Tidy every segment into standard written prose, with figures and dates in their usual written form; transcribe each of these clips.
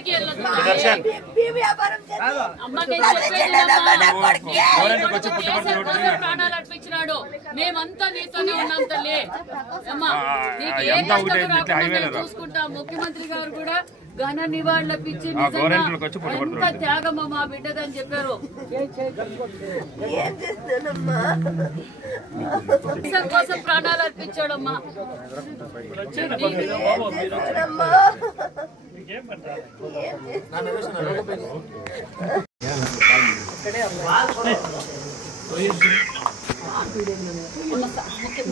ఎక్కడికి వెళ్ళదు. ప్రాణాలు అర్పించినాడు. మేమంతా నీతోనే ఉన్నాం తల్లి. అమ్మా నీకు ఏ కష్టం రాకుండా చూసుకుంటాం. ముఖ్యమంత్రి గారు కూడా ఘన నివాళులర్పించి ఎంత త్యాగమా మా బిడ్డదని చెప్పారు. దేశం కోసం ప్రాణాలు అర్పించాడమ్మా.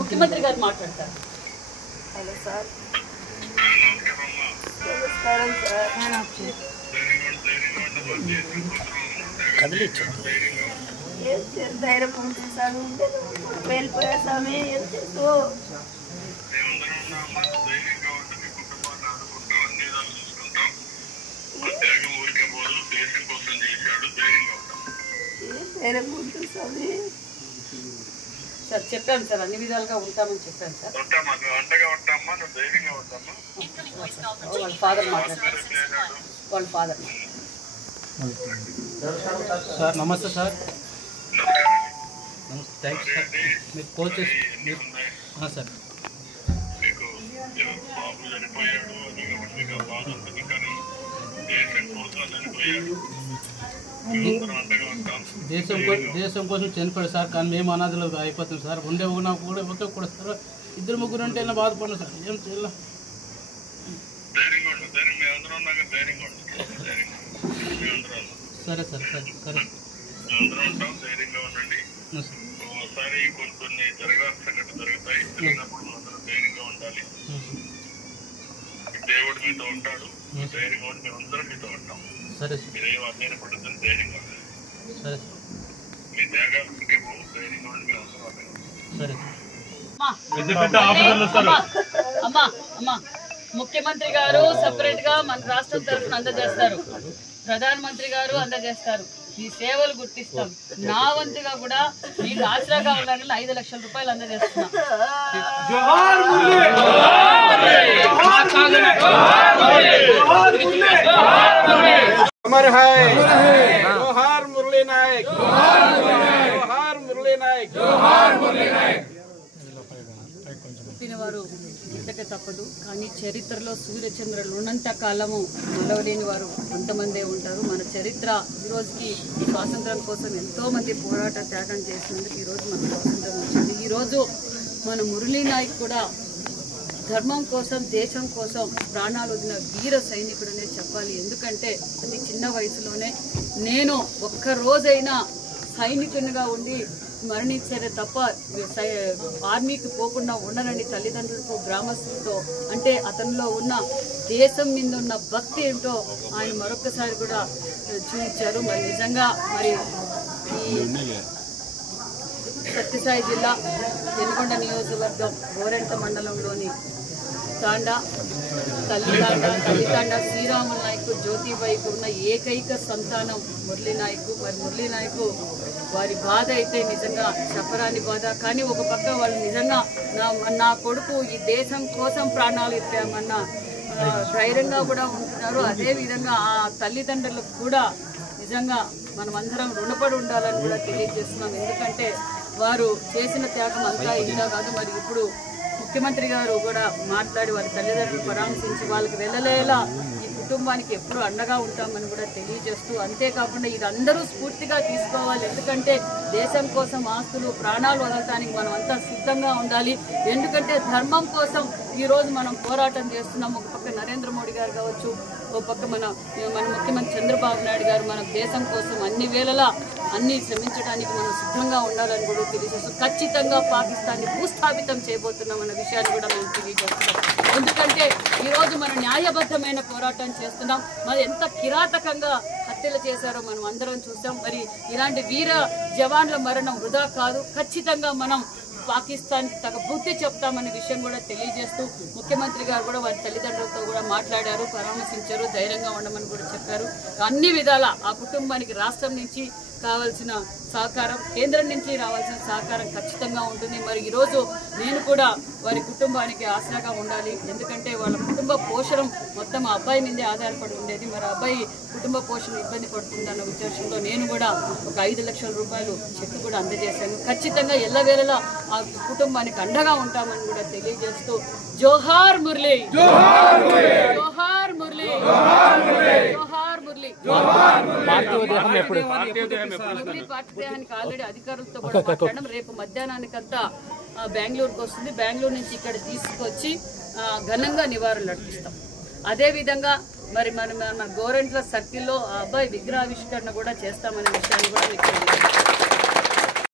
ముఖ్యమంత్రి గారు మాట్లాడతారు. హలో సార్, నమస్కారం సార్. ధైర్యం ఉంటుంది సార్. వెళ్ళిపోయా స్వామి. ఏం చేస్తూ ధైర్యం ఉంటుంది స్వామి. సార్ చెప్పాను సార్, అన్ని విధాలుగా ఉంటామని చెప్పాను సార్. వాళ్ళ ఫాదర్ మాట్లాడారు. వాళ్ళ ఫాదర్ సార్. నమస్తే సార్. నమస్తే, థ్యాంక్స్ సార్. మీరు కాల్ చేసి సార్. దేశం కోసం చనిపోయాడు సార్. కానీ మేము అనాథలు అయిపోతాం సార్. ఉండే ఉన్నా కూడా ఒకే కూడా సార్. ఇద్దరు ముగ్గురు అంటే ఎలా బాధపడినా సార్. ఏం చేయాలి? సరే సార్, సరే సరే. దేవుడు మీతో ఉంటాడు. ధైర్యంగా ఉండి మేమందరం మీతో ఉంటాం. సరే మీరేం అధ్యయనం పడుతుంది ధైర్యంగా సరే. మీ త్యాగాలు ధైర్యంగా ఉండి మేమందరం సరే. అమ్మా అమ్మా ముఖ్యమంత్రి గారు సెపరేట్ గా మన రాష్ట్రం తరఫున అందజేస్తారు. ప్రధానమంత్రి గారు అందజేస్తారు. ఈ సేవలు గుర్తిస్తాం. నా వంతుగా కూడా మీకు ఆసరా కావాలని 5 లక్షల రూపాయలు అందజేస్తున్నాం. పుట్టినవారు పుట్టక తప్పదు. కానీ చరిత్రలో సూర్యచంద్రులు ఉన్నంత కాలము మలవలేని వారు కొంతమందే ఉంటారు. మన చరిత్ర ఈరోజుకి స్వాతంత్రం కోసం ఎంతో మంది పోరాట త్యాగం చేసినందుకు ఈరోజు మనకు స్వాతంత్రం వచ్చింది. ఈరోజు మన మురళీ నాయక్ కూడా ధర్మం కోసం, దేశం కోసం ప్రాణాలు వదిలిన వీర సైనికుడనే చెప్పాలి. ఎందుకంటే అతి చిన్న వయసులోనే నేను ఒక్క రోజైనా సైనికునిగా ఉండి మరణించారే తప్ప ఆర్మీకి పోకుండా ఉండనని తల్లిదండ్రులతో, గ్రామస్తులతో, అంటే అతనిలో ఉన్న దేశం మీద ఉన్న భక్తి ఏంటో ఆయన మరొకసారి కూడా చూపించారు. మరి నిజంగా మరి ఈ సత్యసాయి జిల్లా పెనుకొండ నియోజకవర్గం గోరెంట మండలంలోని తల్లితాండ శ్రీరాముల నాయకు జ్యోతిబాయికి ఉన్న ఏకైక సంతానం మురళీ నాయకు. మరి మురళీ నాయకు వారి బాధ అయితే నిజంగా చెప్పరాని బాధ. కానీ ఒక పక్క వాళ్ళు నిజంగా నా కొడుకు ఈ దేశం కోసం ప్రాణాలు ఇచ్చామన్న ధైర్యంగా కూడా ఉంటున్నారు. అదేవిధంగా ఆ తల్లిదండ్రులకు కూడా నిజంగా మనమందరం రుణపడి ఉండాలని కూడా తెలియజేస్తున్నాం. ఎందుకంటే వారు చేసిన త్యాగం అంతా ఇందా కాదు. మరి ఇప్పుడు ముఖ్యమంత్రి గారు కూడా మాట్లాడి వారి తల్లిదండ్రులు పరామర్శించి వాళ్ళకి వెళ్ళలేలా ఈ కుటుంబానికి ఎప్పుడు అండగా ఉంటామని కూడా తెలియజేస్తూ, అంతేకాకుండా ఇది అందరూ స్ఫూర్తిగా తీసుకోవాలి. ఎందుకంటే దేశం కోసం ఆస్తులు, ప్రాణాలు వదలటానికి మనం అంతా సిద్ధంగా ఉండాలి. ఎందుకంటే ధర్మం కోసం ఈరోజు మనం పోరాటం చేస్తున్నాం. ఒక పక్క నరేంద్ర మోడీ గారు కావచ్చు, ఒక పక్క మన ముఖ్యమంత్రి చంద్రబాబు నాయుడు గారు మన దేశం కోసం అన్ని వేళలా అన్ని శ్రమించడానికి మనం సిద్ధంగా ఉండాలని కూడా తెలియజేస్తూ, ఖచ్చితంగా పాకిస్తాన్ని భూస్థాపితం చేయబోతున్నామన్న విషయాన్ని కూడా మేము తెలియజేస్తున్నాం. ఎందుకంటే ఈరోజు మనం న్యాయబద్ధమైన పోరాటం చేస్తున్నాం. మరి ఎంత కిరాతకంగా హత్యలు చేశారో మనం అందరం చూసాం. మరి ఇలాంటి వీర జవాన్ల మరణం వృధా కాదు. ఖచ్చితంగా మనం పాకిస్తాన్ తగ బుద్ధి చెప్తామనే విషయం కూడా తెలియజేస్తూ, ముఖ్యమంత్రి గారు కూడా వారి తల్లిదండ్రులతో కూడా మాట్లాడారు, పరామర్శించారు, ధైర్యంగా ఉండమని కూడా చెప్పారు. అన్ని విధాల ఆ కుటుంబానికి రాష్ట్రం నుంచి కావాల్సిన సహకారం, కేంద్రం నుంచి రావాల్సిన సహకారం ఖచ్చితంగా ఉంటుంది. మరి ఈరోజు నేను కూడా వారి కుటుంబానికి ఆసరాగా ఉండాలి. ఎందుకంటే వాళ్ళ కుటుంబ పోషణ మొత్తం ఆ అబ్బాయి మీదే ఆధారపడి ఉండేది. మరి అబ్బాయి కుటుంబ పోషణ ఇబ్బంది పడుతుందన్న ఉద్దేశంలో నేను కూడా ఒక 5 లక్షల రూపాయలు చెక్ కూడా అందజేశాను. ఖచ్చితంగా ఎల్లవేళలా ఆ కుటుంబానికి అండగా ఉంటామని కూడా తెలియజేస్తూ జోహార్ మురళి, జోహార్ మురళి, జోహార్ మురళి. మురళి పార్థిదేహానికి ఆల్రెడీ అధికారులతో కూడా మాట్లాడడం. రేపు మధ్యాహ్నానికంతా బెంగళూరుకు వస్తుంది. బెంగళూరు నుంచి ఇక్కడ తీసుకొచ్చి ఘనంగా నివారణలు అర్పిస్తాం. అదేవిధంగా మరి మన గోరెంట్ల సర్కిల్లో ఆ అబ్బాయి విగ్రహావిష్కరణ కూడా చేస్తామనే విషయాన్ని కూడా మీకు